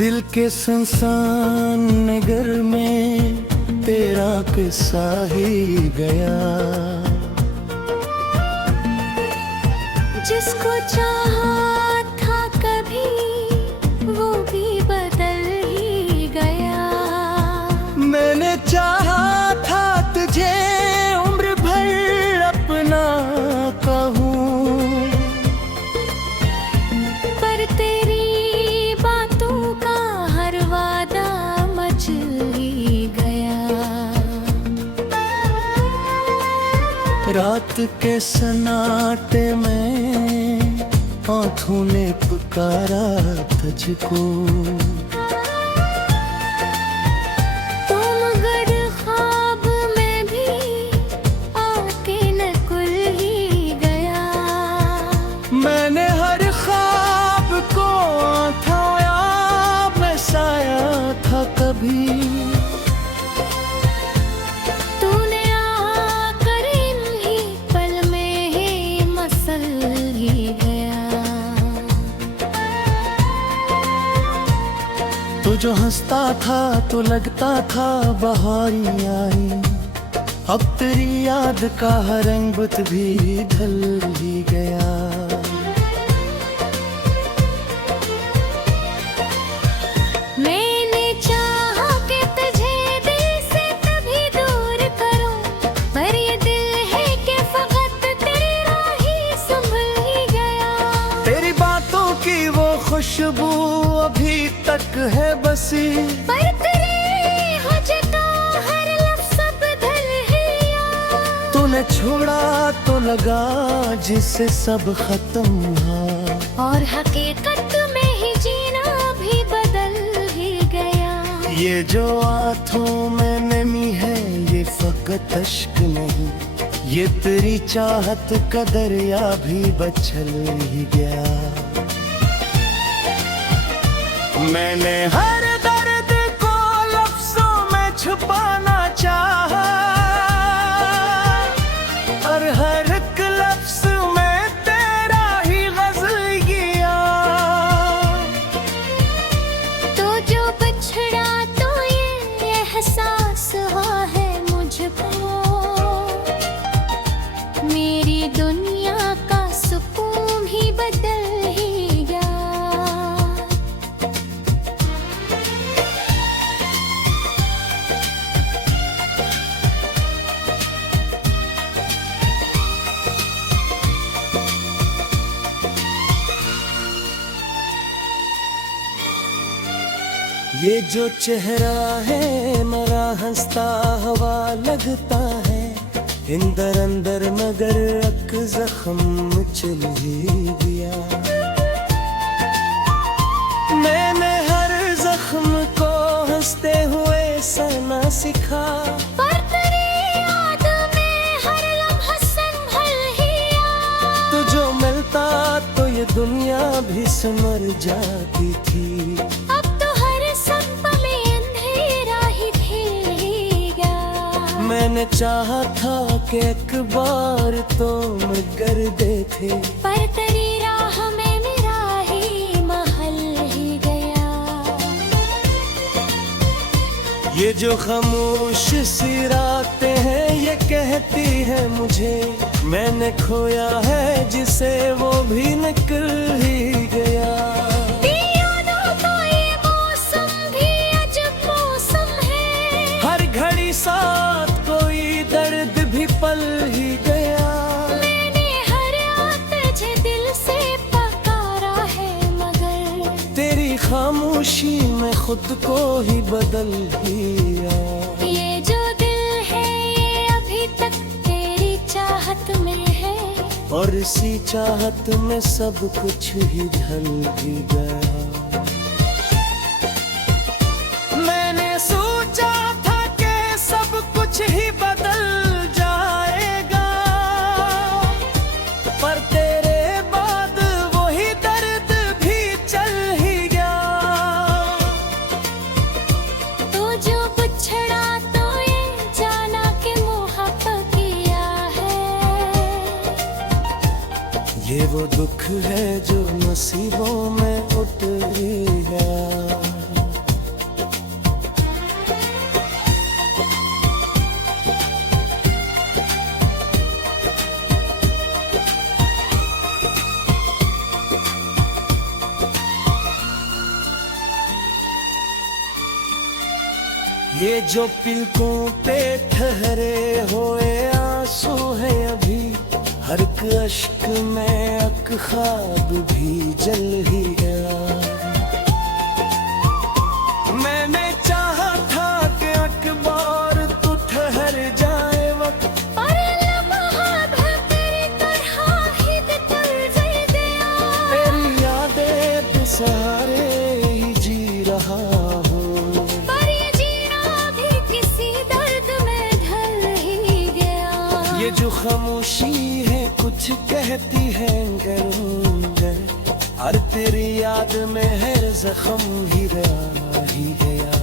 दिल के सुनसान नगर में तेरा किस्सा ही गया। जिसको चाहा था कभी वो भी बदल ही गया। मैंने चाहा था तुझे उम्र भर अपना कहूँ, पर तेरी बातों का हर वादा मचल ही गया। रात के सन्नाटे में आँखों ने पुकारा तुझको। तुम अगर ख्वाब में भी आके नकुल ही गया। मैंने हर ख्वाब को उठाया, मैं साया था कभी। तूने आकर इन्हीं पल में ही मसल ही गया। तो जो हंसता था तो लगता था बहारी आई, अब तेरी याद का हर रंग बुत भी ढल ही गया। मैंने चाहा कि तुझे दिल से तभी दूर करूं, पर ये दिल है कि फकत तेरा ही संभल ही गया। तेरी बातों की वो खुशबू अभी तक है बसी, पर तेरी हुज्जता हर लफ्ज़ बदल ही गया। तूने छोड़ा तो लगा जिससे सब खत्म हुआ, और हकीकत में ही जीना भी बदल ही गया। ये जो आँखों में नमी है ये फकत अश्क नहीं, ये तेरी चाहत का दरिया भी बचल ही गया। मैंने हर दर्द को लफ्जों में छुपाना चाहा, और हर एक लफ्ज में तेरा ही गज़ल किया। तो जो बिछड़ा तो ये एहसास हुआ है मुझको, मेरी दुनिया का सुकून ही बदल ही गया। ये जो चेहरा है मेरा हंसता हवा लगता है, अंदर अंदर मगर एक जख्म चल ही गया। मैंने हर जख्म को हंसते हुए सहना सीखा, पर तेरी याद में हर लम्हा संभल ही गया। तो जो मिलता तो ये दुनिया भी संवर जाती थी। अब तो हर सपन में अंधेरा ही घिर गया। मैंने चाहा था कि एक बार तो मगर देखे, पर तेरी राह में मेरा ही महल ही गया। ये जो खामोश सी रातें हैं ये कहती है मुझे, मैंने खोया है जिसे वो भी निकल ही गया। यादों का ये मौसम भी अजब मौसम है, हर घड़ी साथ कोई दर्द भी पल ही गया। मैंने हर रात तुझे दिल से पुकारा है, मगर तेरी खामोशी में खुद को ही बदल लिया। ये जो दिल है ये अभी तक तेरी चाहत में है, और इसी चाहत में सब कुछ ही ढल ही गया। मैंने सोचा था कि सब कुछ ही बदल जाएगा, पर तेरे बाद वही दर्द भी चल ही गया। तो जो बिछड़ा तो ये जाना कि मोहब्बत किया है। ये वो दुख है जो नसीबों में उतर गया। जो पिलकों पे ठहरे हुए आंसू है अभी, हर एक अश्क में अक ख्वाब भी जल ही गया। मैंने चाहा था कि अकबार तू ठहर जाए वक्त, पर लम्हा भर तेरी तरह ही गुजर गया। तेरी यादें के सहारे ही जी रहा हूँ, पर ये जीना भी किसी दर्द में ढल ही गया। ये जो खामोशी है कुछ कहती है गरूंगा, हर तेरी याद में है जख्म ही रहा ही गया।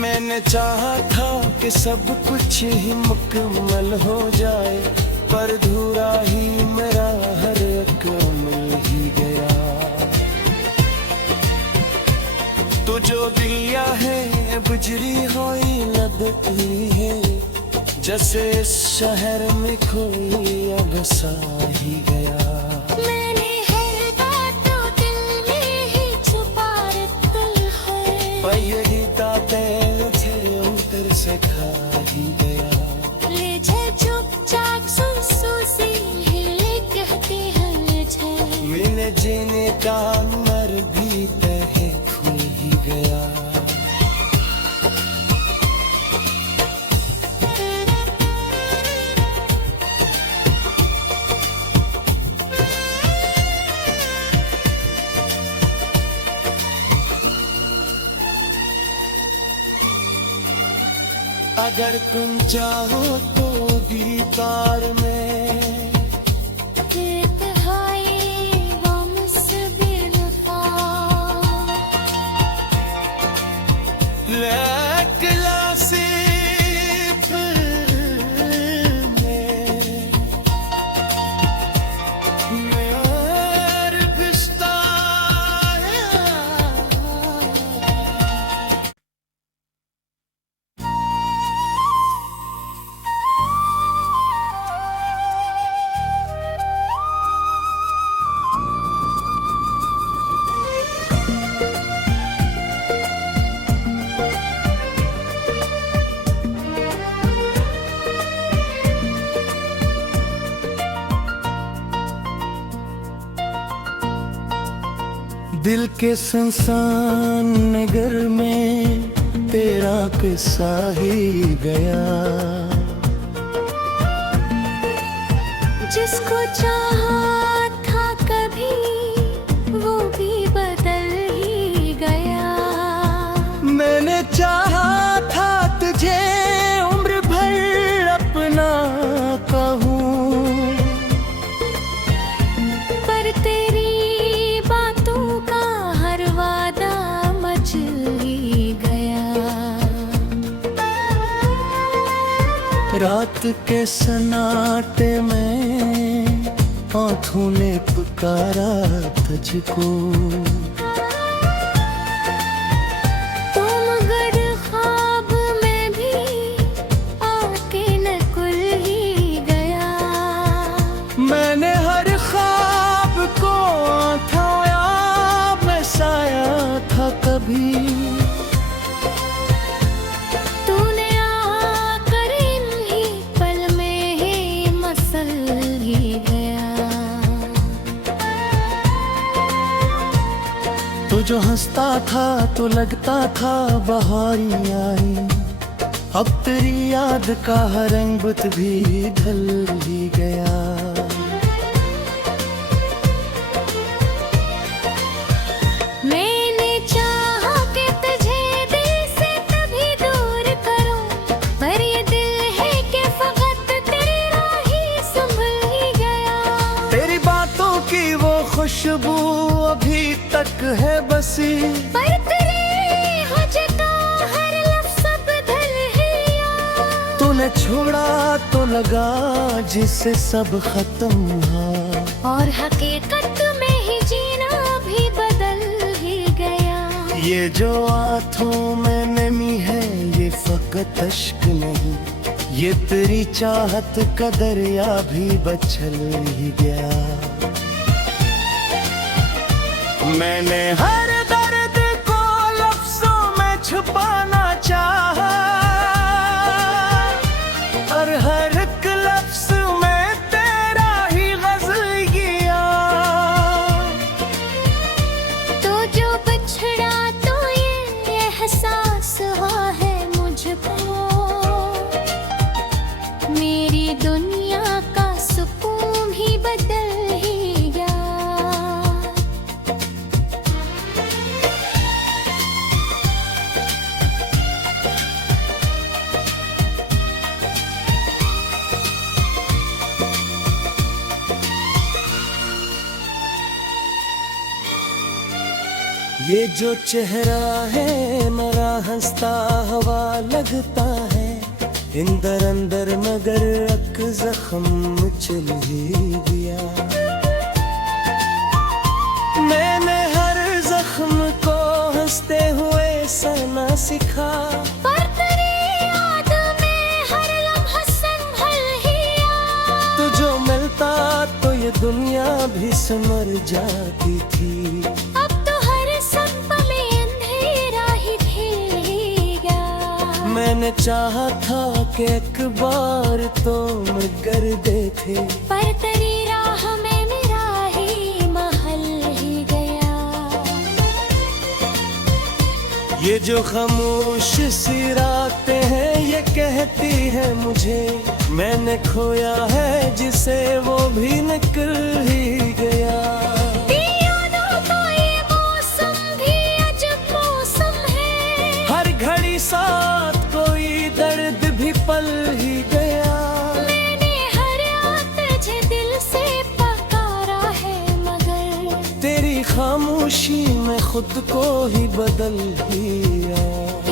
मैंने चाहा था कि सब कुछ ही मुकम्मल हो जाए, पर धूरा ही मेरा हर एक मिल ही गया। तो जो दिया है बुजरी होई लदती है, जैसे इस शहर में कोई अब सा ही गया। मैंने हर बात तो दिल में ही छुपा रखी है, पर यही ताते थे उतर से खा ही गया। ले जा चुपचाप सुसुसी हिले कहती है मुझे। मिले जीने का मर भी तहे खुल ही गया। अगर तुम चाहो तो गीतार में दिल के सुनसान नगर में तेरा किस्सा ही गया। जिसको चाहा था कभी वो भी बदल ही गया। मैंने चाहा था तुझे उम्र भर अपना कहूँ, पर तेरी बातों का हर वादा मचल ही गया। रात के सन्नाटे में आँखों ने पुकारा तुझको, तुम अगर ख्वाब में भी आके न कुल ही गया। मैंने हर ख्वाब को उठाया, मैं साया था कभी। तूने आकर इन्हीं पल में ही मसल ही गया। तो जो हंसता था तो लगता था बहारी आई, अब तेरी याद का हर रंग बुत भी ढल ही गया। मैंने चाहा कि तुझे दिल से तभी दूर करूं, पर ये दिल है कि फकत तेरा ही संभल ही गया। तेरी बातों की वो खुशबू अभी तक है बसी, पर तेरे हुजता हर लफ्ज़ बदल है यार। तूने छोड़ा तो लगा जिससे सब खत्म हुआ, और हकीकत में ही जीना भी बदल ही गया। ये जो आंखों में नमी है ये फकत अश्क नहीं, ये तेरी चाहत का दरिया भी बचल ही गया। मैंने हर दर्द को लफ्जों छुपाना चाहा, और हर एक लफ्ज में तेरा ही गज़ल किया। तो जो बिछड़ा तो ये एहसास हुआ है मुझको, मेरी दुनिया का सुकून ही बदल ही गया। ये जो चेहरा है मेरा हंसता हवा लगता है, अंदर अंदर मगर एक जख्म चल ही गया। मैंने हर जख्म को हंसते हुए सहना सीखा, पर तेरी याद में हर लम्हा संभल ही आ। तो जो मिलता तो ये दुनिया भी संवर जाती थी। अब तो हर सपन में अंधेरा ही घिर गया। मैंने चाहा था कि एक बार तो मगर देखे, पर तेरी राह में मेरा ही महल ही गया। ये जो खामोश सी रातें हैं ये कहती है मुझे, मैंने खोया है जिसे वो भी निकल ही गया। यादों का ये मौसम भी अजब मौसम है, हर घड़ी साथ कोई दर्द भी पल ही गया। मैंने हर तुझे दिल से पुकारा है मगर तेरी खामोशी में खुद को ही बदल लिया।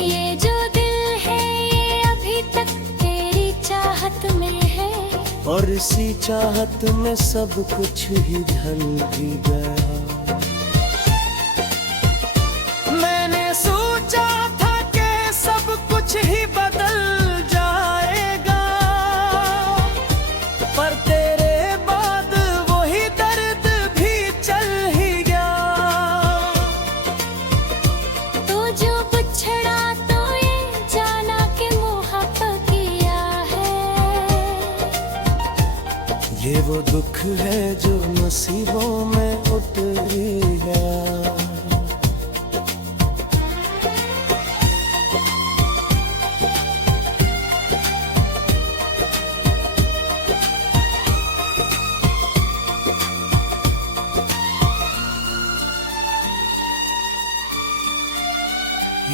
ये जो दिल है ये अभी तक तेरी चाहत में है, और इसी चाहत में सब कुछ ही ढल ही गया। मैंने सोचा था कि सब कुछ ही बदल जाएगा, पर तेरे बाद वही दर्द भी चल ही गया। तो जो बिछड़ा तो ये जाना कि मोहब्बत किया है। ये वो दुख है जो नसीबों में उतर गया।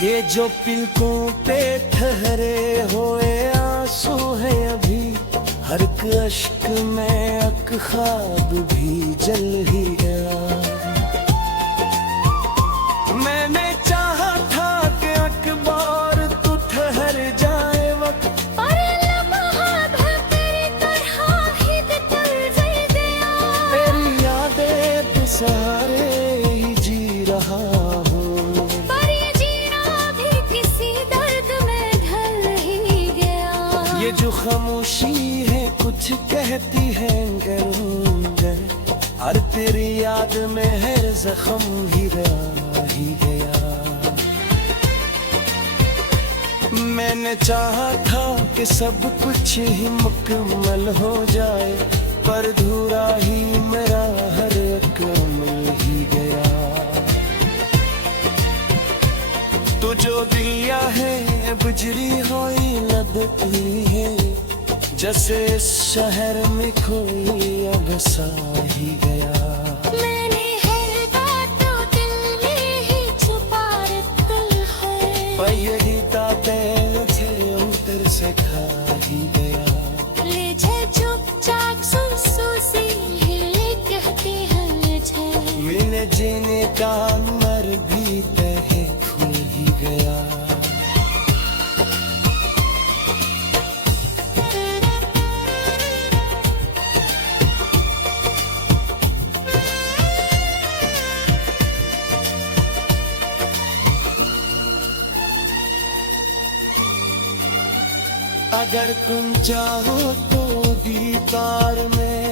ये जो पलकों पे ठहरे हुए आंसू है अभी, हर एक अश्क में एक ख्वाब भी जल ही गया। मैंने चाहा था कि एक बार तू ठहर जाए वक्त, और लम्हा भर तेरी तरह ही गुजर गया। तेरी यादें के सहारे ही जी रहा हूँ, पर ये जीना भी किसी दर्द में ढल ही गया। ये जो खामोशी है कुछ कहती है गर, हर तेरी याद में हर जख्म ही रह ही गया। मैंने चाहा था कि सब कुछ ही मुकम्मल हो जाए, पर धूरा ही मेरा हर एक अमल ही गया। तो जो दिया है बुजरी हुई लदती है, जैसे इस शहर में कोई अब सा ही गया। मैंने हर बात तो दिल में ही छुपा रखी है, पर यही ताते थे उतर से खा ही गया। ले जा चुपचाप सुसुसी हिले कहती है मुझे। मिलने जीने का मर भी तहे खुल ही गया। अगर तुम चाहो तो दीदार में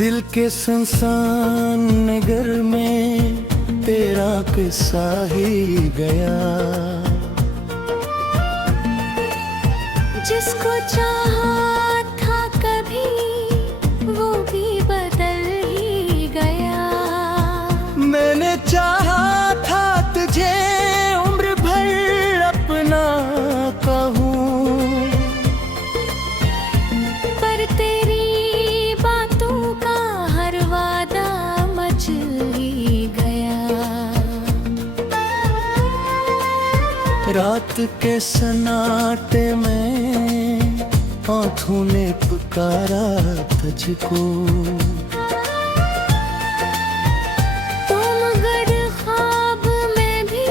दिल के सुनसान नगर में तेरा किस्सा ही गया। जिसको चाहा था कभी वो भी बदल ही गया। मैंने चाहा था तुझे उम्र भर अपना कहूँ, पर तेरी बातों का हर वादा मचल ही गया। रात के सन्नाटे में आँखों ने पुकारा तुझको। तुम अगर ख्वाब में भी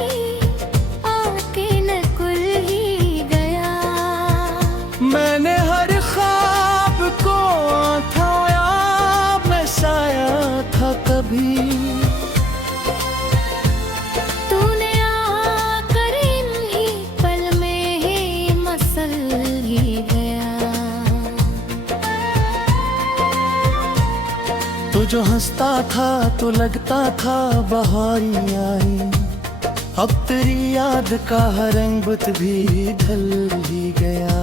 आके न कुल ही गया। मैंने हर ख्वाब को उठाया, मैं साया था कभी। तूने आकर इन्हीं पल में ही मसल ही गया। तो जो हंसता था तो लगता था बहारी आई, अब तेरी याद का हर रंग बुत भी ढल ही गया।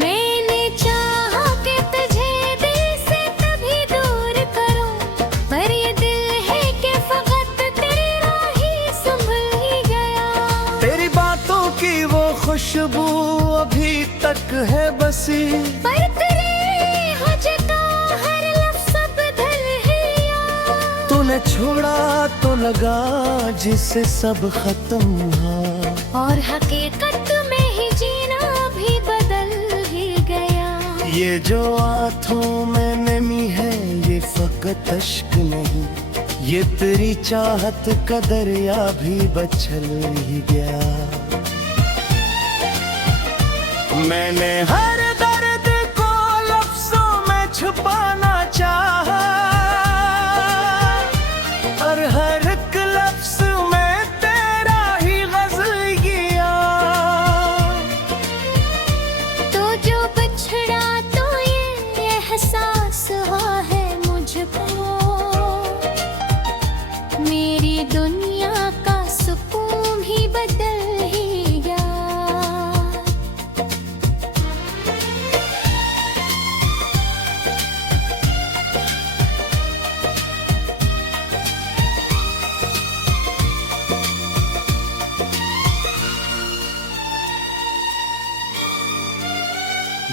मैंने चाहा कि तुझे दिल से तभी दूर करूं, पर ये दिल है कि फकत तेरा ही संभल ही गया। तेरी बातों की वो खुशबू अभी तक है बसी, पर तेरे हुजता हर लफ्ज़ बदल ही गया। तूने छोड़ा तो लगा जिससे सब खत्म हुआ, और हकीकत में ही जीना भी बदल ही गया। ये जो आँखों में नमी है ये फकत अश्क नहीं, ये तेरी चाहत का दरिया भी बचल ही गया। मैंने हर दर्द को लफ्जों में छुपाना चाहा, और हर एक लफ्ज में तेरा ही गज़ल किया। तो जो बिछड़ा तो ये एहसास हुआ है मुझको, मेरी दुनिया का सुकून ही बदल ही गया।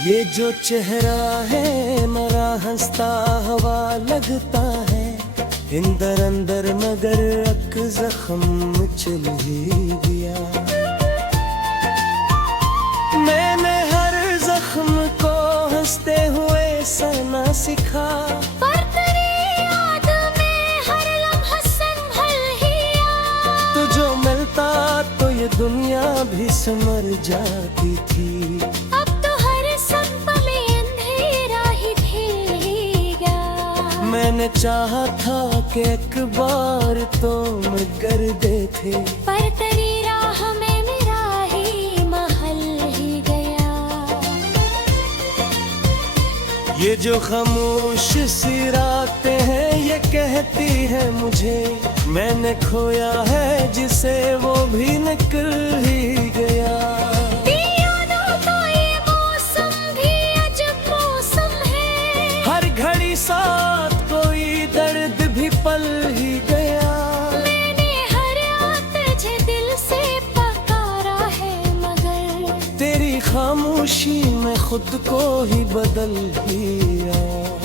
ये जो चेहरा है मेरा हंसता हवा लगता है, अंदर अंदर मगर एक जख्म चल ही गया। मैंने हर जख्म को हंसते हुए सहना सीखा, पर तेरी याद में हर लम्हा संभल ही गया। तो जो मिलता तो ये दुनिया भी समर जाती थी। अब तो हर सप में अंधेरा ही खिल गया। मैंने चाहा था कि एक बार तो मगर देते, पर तेरी राह में मेरा ही महल ही गया। ये जो खामोश सी रातें हैं ये कहती है मुझे, मैंने खोया है जिसे वो भी निकल ही गया। यादों का ये मौसम भी अजब मौसम है, हर घड़ी साथ कोई दर्द भी पल ही गया। मैंने हर रात तुझे दिल से पुकारा है, मगर तेरी खामोशी में खुद को ही बदल लिया।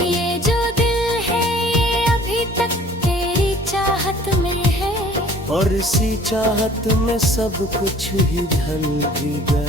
ये और इसी चाहत में सब कुछ ही ढल भी गया।